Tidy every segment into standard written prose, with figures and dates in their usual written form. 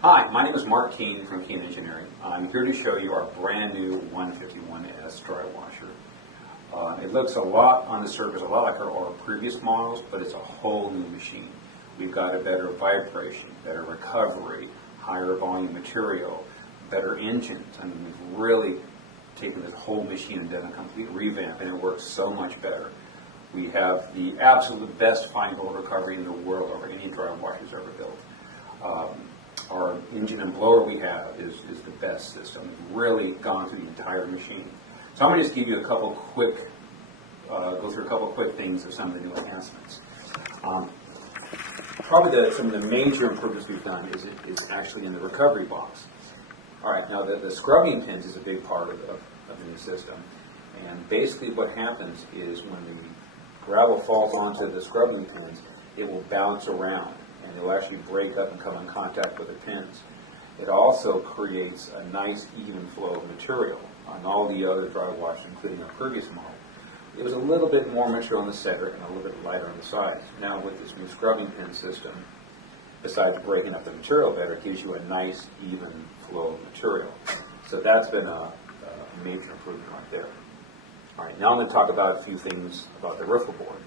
Hi, my name is Mark Keene from Keene Engineering. I'm here to show you our brand new 151S dry washer. It looks a lot on the surface, a lot like our previous models, but it's a whole new machine. We've got a better vibration, better recovery, higher volume material, better engines. I mean, we've really taken this whole machine and done a complete revamp, and it works so much better. We have the absolute best fine gold recovery in the world over any dry washer's ever built. Our engine and blower we have is the best system. We've really gone through the entire machine. So I'm going to just give you a couple quick, go through a couple quick things of some of the new enhancements. Probably some of the major improvements we've done is actually in the recovery box. All right, now the scrubbing pins is a big part of the new system. And basically what happens is when the gravel falls onto the scrubbing pins, it will bounce around, and it will actually break up and come in contact with the pins. It also creates a nice even flow of material. On all the other dry washers, including our previous model, it was a little bit more material on the center and a little bit lighter on the sides. Now with this new scrubbing pin system, besides breaking up the material better, it gives you a nice even flow of material. So that's been a major improvement right there. All right, now I'm going to talk about a few things about the riffle board.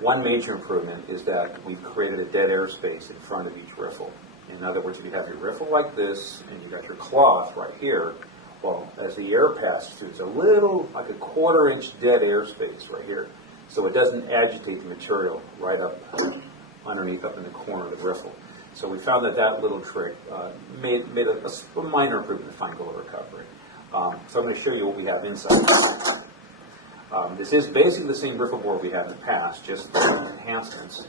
One major improvement is that we've created a dead air space in front of each riffle. In other words, if you have your riffle like this and you've got your cloth right here, well, as the air passes through, it's a little, like a 1/4 inch dead air space right here. So it doesn't agitate the material right up underneath, up in the corner of the riffle. So we found that little trick made a minor improvement in fine gold recovery. So I'm going to show you what we have inside. This is basically the same riffle board we had in the past, just enhancements.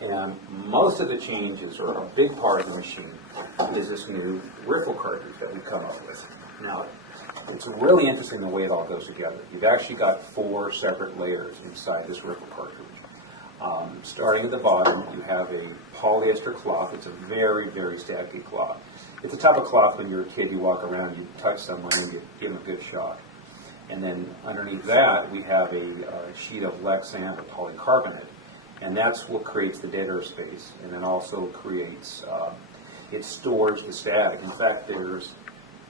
And most of the changes, or a big part of the machine, is this new riffle cartridge that we've come up with. Now, it's really interesting the way it all goes together. You've actually got 4 separate layers inside this riffle cartridge. Starting at the bottom, you have a polyester cloth. It's a very, very staticky cloth. It's the type of cloth when you're a kid, you walk around, you touch someone, and you give them a good shock. And then underneath that, we have a sheet of Lexan or polycarbonate. And that's what creates the dead air space, and then also creates, it stores the static. In fact, there's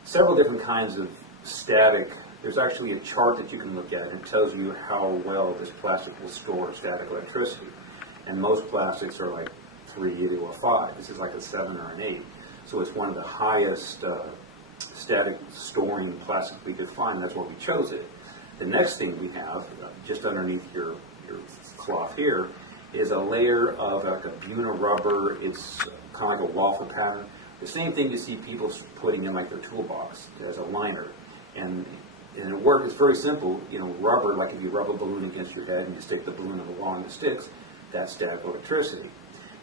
several different kinds of static. There's actually a chart that you can look at, and it tells you how well this plastic will store static electricity. And most plastics are like 3 to a 5. This is like a 7 or an 8. So it's one of the highest static storing plastic we could find. That's why we chose it. The next thing we have, just underneath your cloth here, is a layer of like a Buna rubber. It's kind of like a waffle pattern. The same thing you see people putting in like their toolbox as a liner. And it works. It's very simple. You know, rubber, like if you rub a balloon against your head and you stick the balloon along the sticks, that's static electricity.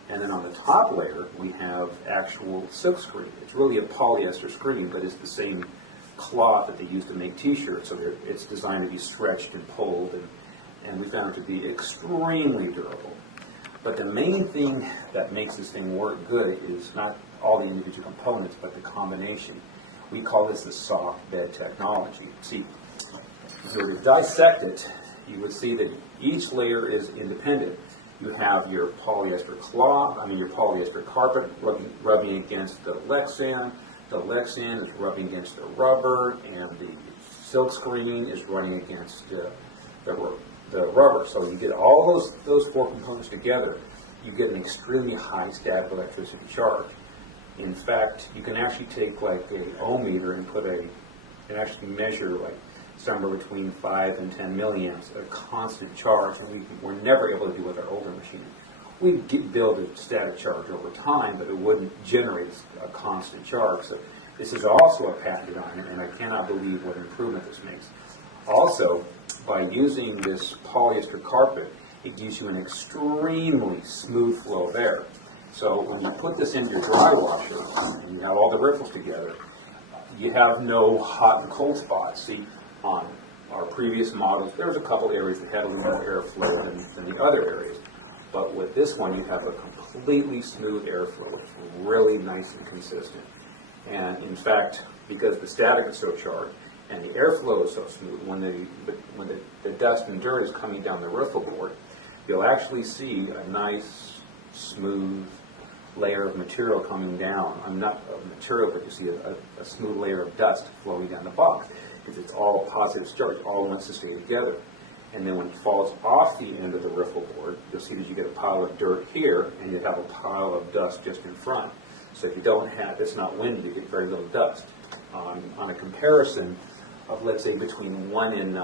And then on the top layer, we have actual silk screen. It's really a polyester screen, but it's the same cloth that they use to make t-shirts. So it's designed to be stretched and pulled, and we found it to be extremely durable. But the main thing that makes this thing work good is not all the individual components, but the combination. We call this the soft bed technology. See, if you were to dissect it, you would see that each layer is independent. You have your polyester cloth, your polyester carpet rubbing against the Lexan. The Lexan is rubbing against the rubber, and the silk screen is running against the rubber. So you get all those 4 components together, you get an extremely high static electricity charge. In fact, you can actually take like a ohm meter and and actually measure like somewhere between 5 and 10 milliamps at a constant charge, and we're never able to do with our older machine. We'd build a static charge over time, but it wouldn't generate a constant charge. So this is also a patented iron, and I cannot believe what improvement this makes. Also, by using this polyester carpet, it gives you an extremely smooth flow of air. So when you put this in your dry washer and you have all the riffles together, you have no hot and cold spots. See, on our previous models, there was a couple areas that had a little more airflow than the other areas. But with this one, you have a completely smooth airflow. It's really nice and consistent. And in fact, because the static is so charged and the airflow is so smooth, when the dust and dirt is coming down the riffle board, you'll actually see a nice smooth layer of material coming down. I'm not of material, but you see a smooth layer of dust flowing down the box because it's all positive charge, all wants to stay together. And then when it falls off the end of the riffle board, you'll see that you get a pile of dirt here, and you have a pile of dust just in front. So if you don't have, it's not windy, you get very little dust. On a comparison of, let's say, between 1 and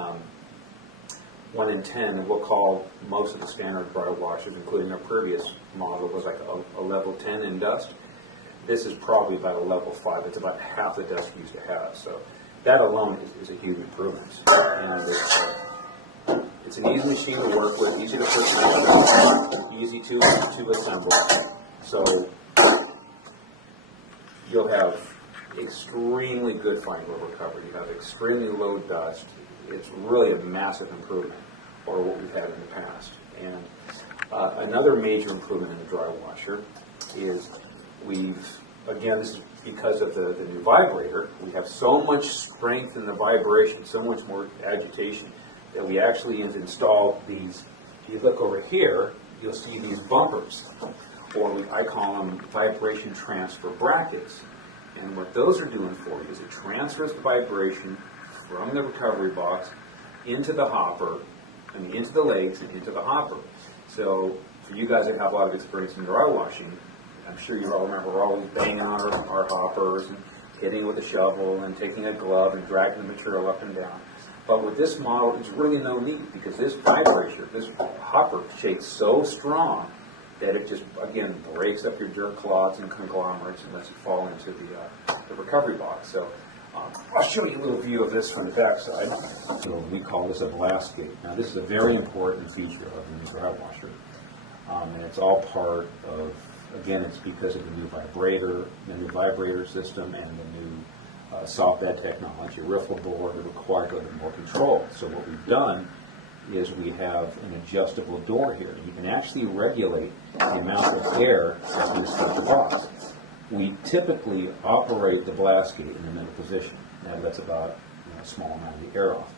10, and we'll call most of the standard dry washers, including our previous model, was like a level 10 in dust. This is probably about a level 5. It's about half the dust we used to have. So that alone is a huge improvement. And it's an easy machine to work with, easy to put together, easy to assemble. So you'll have extremely good fine wheel recovery. You have extremely low dust. It's really a massive improvement over what we've had in the past. And another major improvement in the dry washer is again, this is because of the new vibrator, we have so much strength in the vibration, so much more agitation, that we actually have installed these. If you look over here, you'll see these bumpers, or I call them vibration transfer brackets. And what those are doing for you is it transfers the vibration from the recovery box into the hopper, into the legs and into the hopper. So for you guys that have a lot of experience in dry washing, I'm sure you all remember we're always banging on our hoppers and hitting it with a shovel and taking a glove and dragging the material up and down. But with this model, it's really no need because this vibration, this hopper shakes so strong that it just, again, breaks up your dirt clods and conglomerates and lets it fall into the recovery box. So I'll show you a little view of this from the back side. So we call this a blast gate. Now this is a very important feature of the new dry washer. And it's all part of, again, it's because of the new vibrator system and the new soft bed technology, riffle board, that require a little more control. So what we've done is we have an adjustable door here. You can actually regulate the amount of air that's going to start the box. We typically operate the blast gate in the middle position. That lets about a small amount of the air off.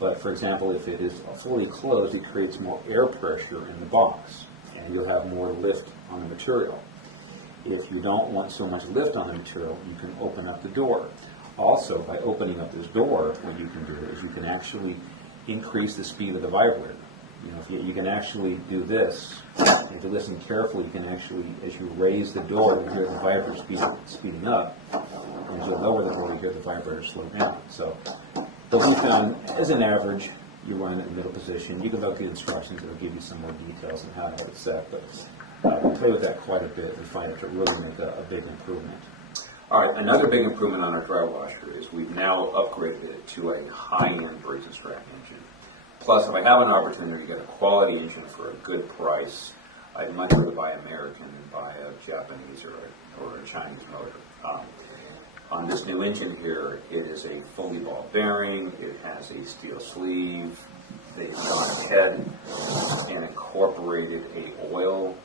But for example, if it is fully closed, it creates more air pressure in the box, and you'll have more lift on the material. If you don't want so much lift on the material, you can open up the door. Also, by opening up this door, what you can do is you can actually increase the speed of the vibrator. If you can actually do this, if you listen carefully, you can actually, as you raise the door, you hear the vibrator speeding up, and as you lower the door, you hear the vibrator slow down. So, what we found, as an average, you run it in the middle position. You can look at the instructions; it'll give you some more details on how to have it set. But we play with that quite a bit and find it to really make a big improvement. All right, another big improvement on our dry washer is we've now upgraded it to a high-end braze and strap engine. Plus, if I have an opportunity to get a quality engine for a good price, I'd much rather buy American than buy a Japanese or a Chinese motor. On this new engine here, it is a fully ball bearing, it has a steel sleeve, they've gone ahead and incorporated a oil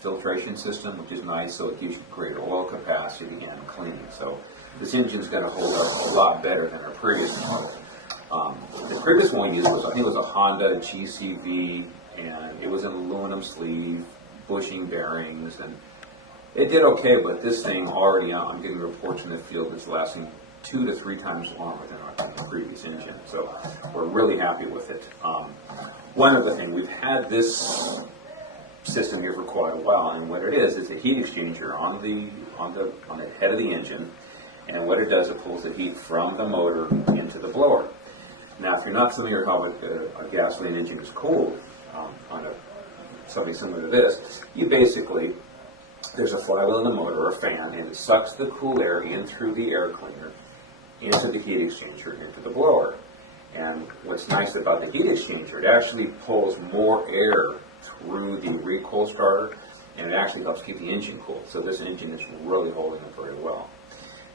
filtration system, which is nice, so it gives you greater oil capacity and cleaning. So this engine is going to hold up a lot better than our previous model. The previous one we used was, I think it was a Honda GCV, and it was an aluminum sleeve, bushing bearings, and it did okay, but this thing already, I'm getting reports in the field, it's lasting 2 to 3 times longer than our previous engine. So we're really happy with it. One other thing, we've had this system here for quite a while, and what it is a heat exchanger on the head of the engine, and what it does, it pulls the heat from the motor into the blower. Now, if you're not familiar how a gasoline engine is cooled on something similar to this, you basically, there's a flywheel in the motor, or a fan, and it sucks the cool air in through the air cleaner into the heat exchanger, into the blower. And what's nice about the heat exchanger, it actually pulls more air through the recoil starter, and it actually helps keep the engine cool. So this engine is really holding up very well.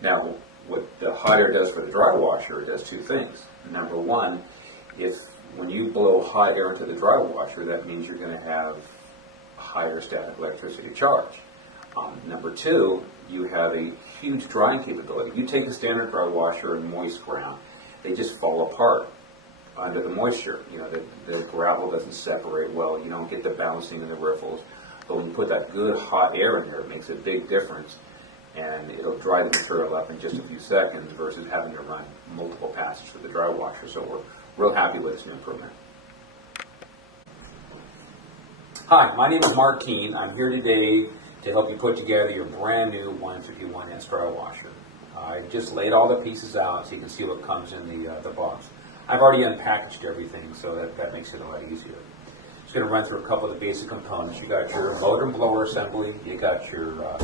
Now, what the hot air does for the dry washer, it does 2 things. Number one, when you blow hot air into the dry washer, that means you're going to have higher static electricity charge. Number 2, you have a huge drying capability. You take a standard dry washer in moist ground, they just fall apart under the moisture. The gravel doesn't separate well. You don't get the bouncing in the riffles. But when you put that good hot air in there, it makes a big difference, and it'll dry the material up in just a few seconds versus having to run multiple passes for the dry washer. So we're real happy with this new improvement. Hi, my name is Mark Keene. I'm here today to help you put together your brand new 151S dry washer. I just laid all the pieces out so you can see what comes in the box. I've already unpackaged everything, so that makes it a lot easier. Just going to run through a couple of the basic components. You got your motor and blower assembly. You got your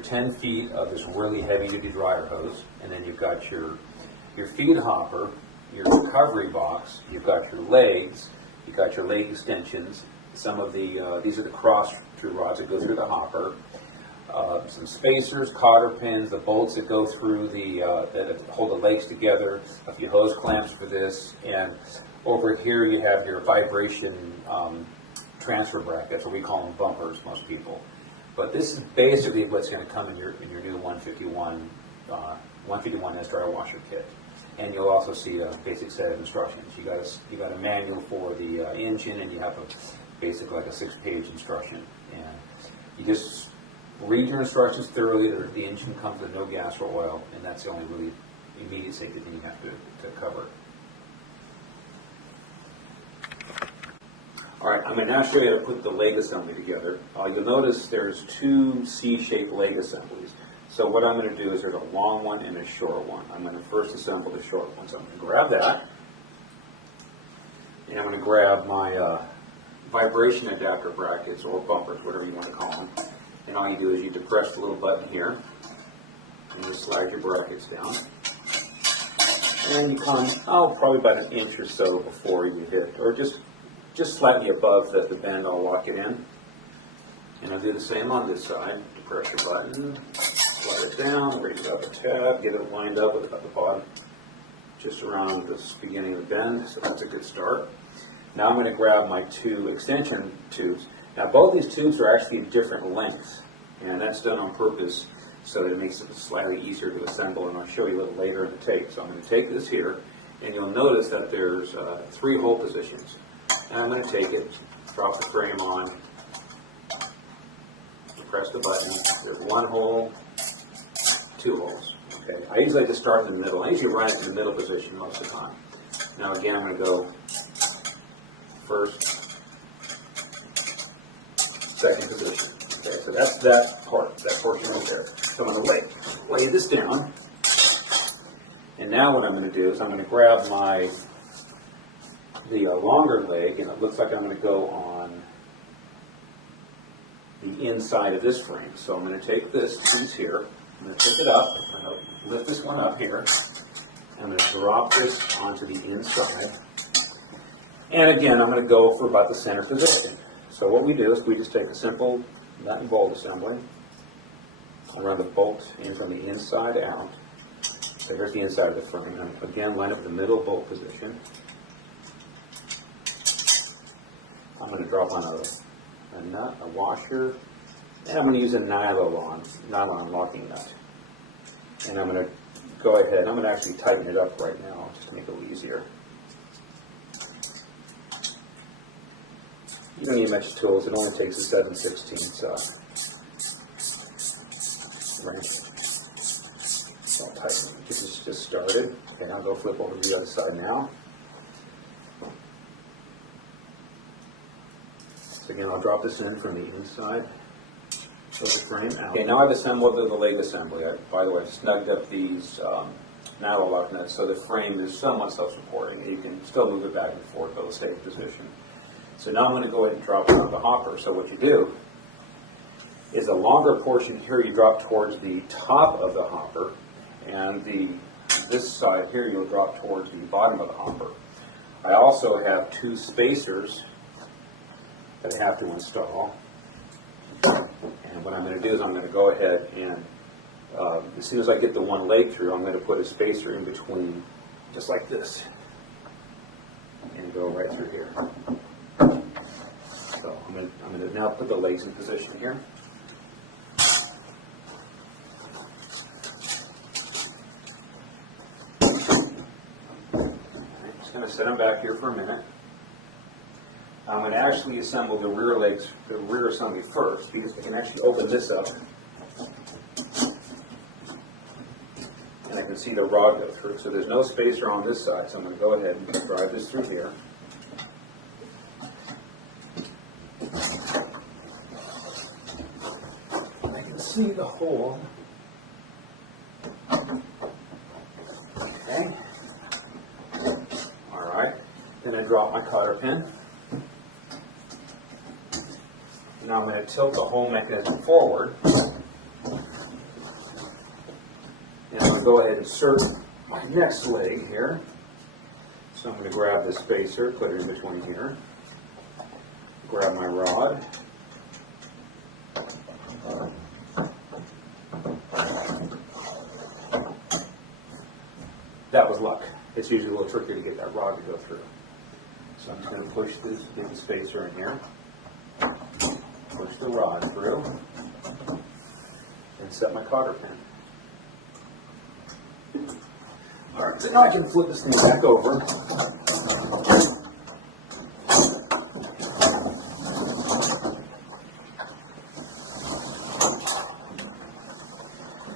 10 feet of this really heavy-duty dryer hose, and then you've got your feed hopper, your recovery box. You've got your legs. You've got your leg extensions. Some of the these are the cross-through rods that go through the hopper. Some spacers, cotter pins, the bolts that go through that hold the legs together, a few hose clamps for this, and over here you have your vibration transfer brackets, or we call them bumpers, most people. But this is basically what's going to come in your new 151S dryer washer kit. And you'll also see a basic set of instructions. You got a manual for the engine, and you have basically like a 6-page instruction. And you just read your instructions thoroughly. The engine comes with no gas or oil, and that's the only really immediate safety thing you have to cover. All right, I'm going to now show you how to put the leg assembly together. You'll notice there's 2 C-shaped leg assemblies. So what I'm going to do is there's a long one and a short one. I'm going to first assemble the short one. So I'm going to grab that, and I'm going to grab my vibration adapter brackets, or bumpers, whatever you want to call them. And all you do is you depress the little button here, and you slide your brackets down. And you come, probably about an inch or so before you hit, or just slightly above the bend, I'll lock it in. And I'll do the same on this side. Depress your button, slide it down, raise it up a tab, get it lined up at the bottom, just around the beginning of the bend, so that's a good start. Now I'm going to grab my 2 extension tubes. Now both these tubes are actually different lengths, and that's done on purpose so that it makes it slightly easier to assemble, and I'll show you a little later in the tape. So I'm going to take this here, and you'll notice that there's 3 hole positions. And I'm going to take it, drop the frame on, press the button. There's 1 hole, 2 holes. Okay. I usually like to start in the middle. I usually run it in the middle position most of the time. Now again, I'm going to go first, second position. Okay, so that's that portion right there. So I'm going to lay this down. And now what I'm going to do is I'm going to grab the longer leg, and it looks like I'm going to go on the inside of this frame. So I'm going to take this piece here, I'm going to pick it up, I'm going to lift this one up here, I'm going to drop this onto the inside, and again I'm going to go for about the center position. So what we do is we just take a simple nut and bolt assembly, and run the bolt in from the inside out. So here's the inside of the frame, and again line up the middle bolt position. I'm going to drop on a nut, a washer, and I'm going to use a nylon locking nut. And I'm going to go ahead, I'm going to actually tighten it up right now just to make it a little easier. You don't need much tools, it only takes a 7/16 wrench. So I'll tighten it. This is just started. Okay, I'll go flip over to the other side now. So again, I'll drop this in from the inside of the frame out. Okay, now I've assembled the leg assembly. By the way, I've snugged up these nylon lock nuts so the frame is somewhat self-supporting. You can still move it back and forth, but it'll stay in position. So now I'm going to go ahead and drop it on the hopper. So what you do is a longer portion here you drop towards the top of the hopper, and this side here you'll drop towards the bottom of the hopper. I also have 2 spacers that I have to install. And what I'm going to do is I'm going to go ahead and as soon as I get the one leg through, I'm going to put a spacer in between, just like this, and go right through here. So I'm going to now put the legs in position here. I'm just going to set them back here for a minute. I'm going to actually assemble the rear legs, the rear assembly first, because I can actually open this up and I can see the rod go through. So there's no spacer on this side, so I'm going to go ahead and drive this through here. I can see the hole. Okay. All right. Then I drop my cotter pin. Now I'm going to tilt the whole mechanism forward. And I'm going to go ahead and insert my next leg here. So I'm going to grab this spacer, put it in between here. Grab my rod. That was luck. It's usually a little tricky to get that rod to go through. So I'm just going to push this big spacer in here. Push the rod through. And set my cotter pin. Alright, so now I can flip this thing back over.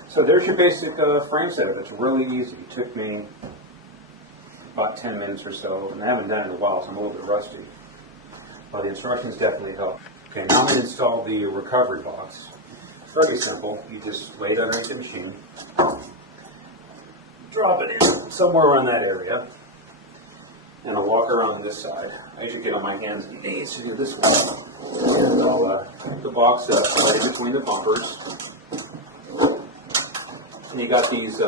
So there's your basic frame setup. It's really easy. It took me about 10 minutes or so, and I haven't done it in a while, so I'm a little bit rusty. But the instructions definitely help. Okay, now I'm going to install the recovery box. It's very simple. You just lay it underneath the machine, drop it in somewhere around that area, and I'll walk around this side. I usually get on my hands and knees to do this one. And I'll put the box right in between the bumpers. And you got these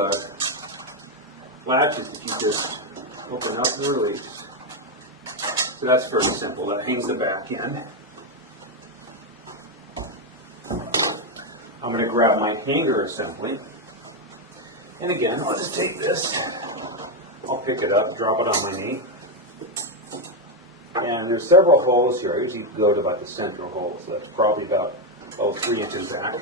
latches that you just open up and release. So that's very simple. That hangs the back end. I'm going to grab my hanger assembly. And again, I'll just take this. I'll pick it up, drop it on my knee. And there's several holes here. I usually go to about the central hole, so that's probably about 3 inches back.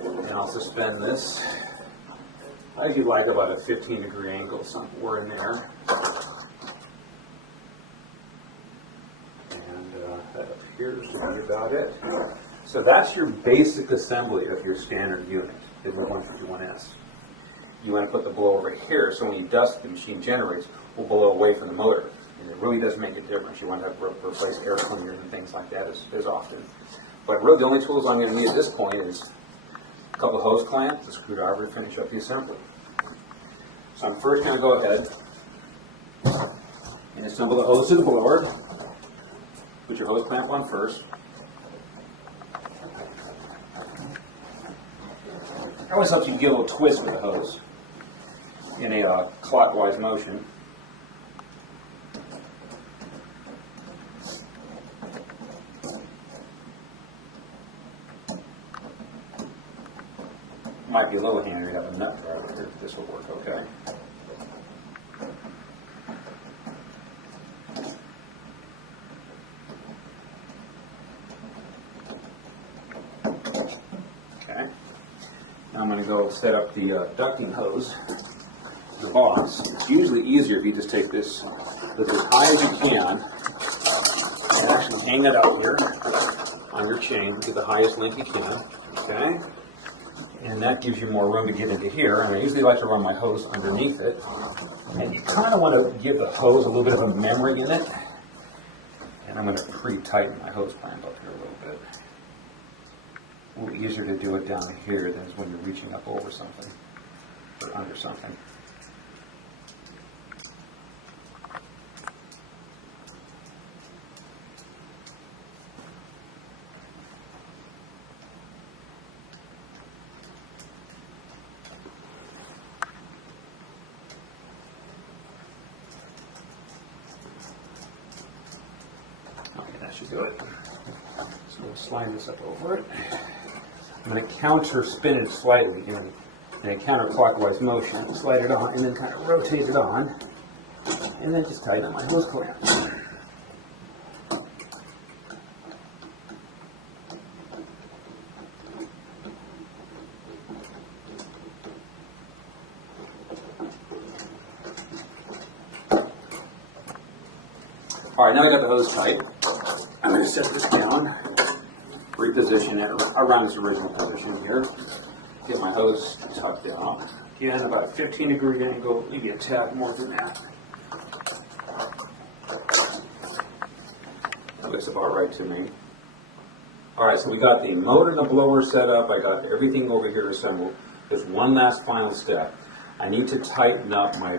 And I'll suspend this. I usually like about a 15-degree angle somewhere in there. And that appears to be about it. So that's your basic assembly of your standard unit, the 151S. You want to put the blower right here, so when you dust the machine generates, will blow away from the motor. And it really does make a difference. You want to replace air cleaners and things like that as often. But really the only tools I'm going to need at this point is a couple of hose clamps, a screwdriver to finish up the assembly. So I'm first going to go ahead and assemble the hose to the blower. Put your hose clamp on first. It always helps you get a little twist with the hose in a clockwise motion. Might be a little handy to have a nut driver here, but this will work okay. Okay. Now I'm going to go set up the ducting hose, the box. It's usually easier if you just take this as high as you can and actually hang it out here on your chain to the highest length you can. Okay. And that gives you more room to get into here. And I usually like to run my hose underneath it. And you kind of want to give the hose a little bit of a memory in it. And I'm going to pre-tighten my hose clamp up here a little bit. A little easier to do it down here than when you're reaching up over something or under something. Should do it. So we'll slide this up over it. I'm going to counter spin it slightly in a counterclockwise motion. Slide it on and then kind of rotate it on. And then just tighten up my hose clamp. All right, now I got the hose tight. I'm going to set this down, reposition it around its original position here. Get my hose tucked down. Again, about a 15-degree angle, maybe a tad more than that. That looks about right to me. All right, so we got the motor and the blower set up. I got everything over here assembled. There's one last final step. I need to tighten up my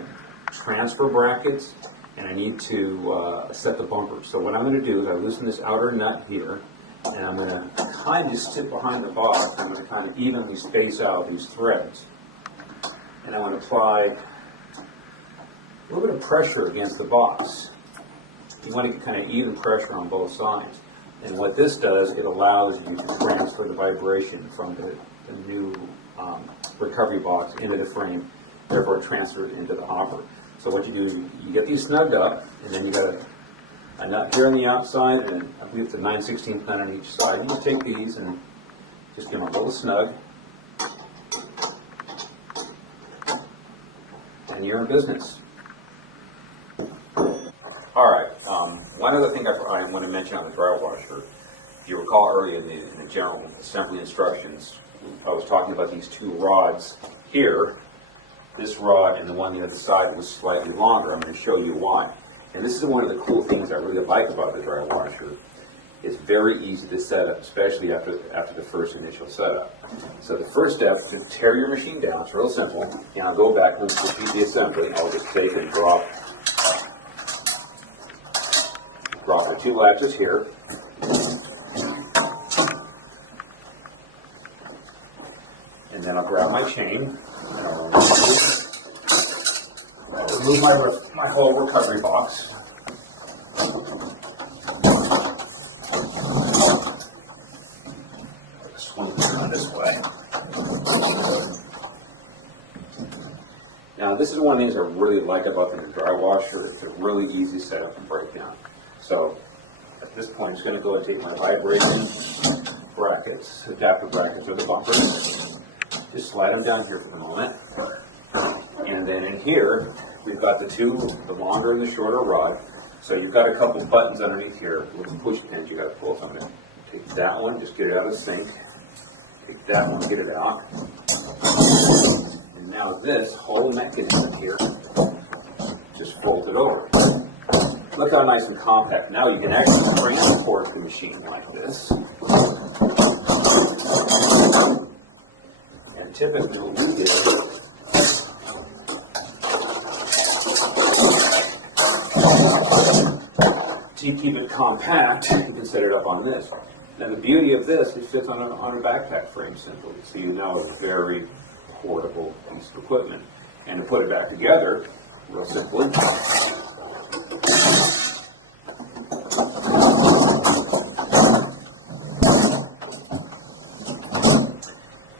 transfer brackets, and I need to set the bumper. So what I'm going to do is I loosen this outer nut here, and I'm going to kind of sit behind the box. I'm going to kind of evenly space out these threads. And I want to apply a little bit of pressure against the box. You want to get kind of even pressure on both sides. And what this does, it allows you to transfer the vibration from the new recovery box into the frame, therefore transfer it into the hopper. So what you do is you get these snugged up, and then you got a nut here on the outside, and I believe it's a 9/16 nut on each side. You just take these and just give them a little snug, and you're in business. All right, one other thing I want to mention on the dry washer. If you recall earlier in the general assembly instructions, I was talking about these two rods here. This rod and the one on the other side was slightly longer. I'm going to show you why. And this is one of the cool things I really like about the dry washer. It's very easy to set up, especially after the first initial setup. So the first step is to tear your machine down. It's real simple. And I'll go back and repeat the assembly. I'll just take and drop the two latches here. And then I'll grab my chain, and I'll remove my whole recovery box. Swing it around this way. Now, this is one of the things I really like about the dry washer. It's a really easy setup and breakdown. So, at this point, I'm just going to go and take my vibration brackets, adapter brackets, or the bumpers. Just slide them down here for the moment. And then in here, we've got the longer and the shorter rod. So you've got a couple buttons underneath here, little push pins you got to pull. So I'm going to take that one, just get it out of the sink. Take that one, get it out. And now this whole mechanism here, just fold it over. Look how nice and compact. Now you can actually transport the machine like this. And typically what we do to keep it compact, you can set it up on this. Now the beauty of this, it fits on a backpack frame simply. So you now have a very portable piece of equipment. And to put it back together, real simply,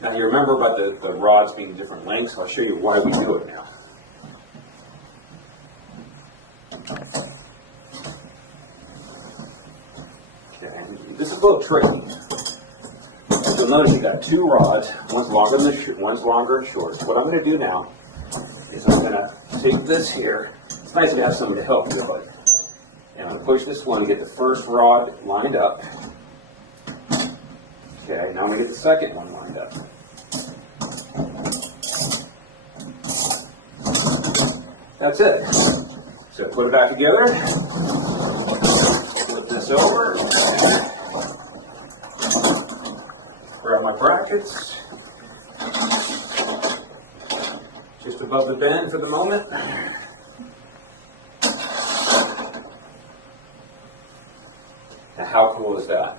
now you remember about the rods being different lengths. I'll show you why we do it now. Okay, this is a little tricky. You'll notice you got two rods. One's longer and short. So what I'm going to do now is I'm going to take this here. It's nice to have someone to help you, but and I'm going to push this one to get the first rod lined up. Okay, now I'm going to get the second one lined up. That's it. So put it back together. Flip this over. Grab my brackets. Just above the bend for the moment. Now how cool is that?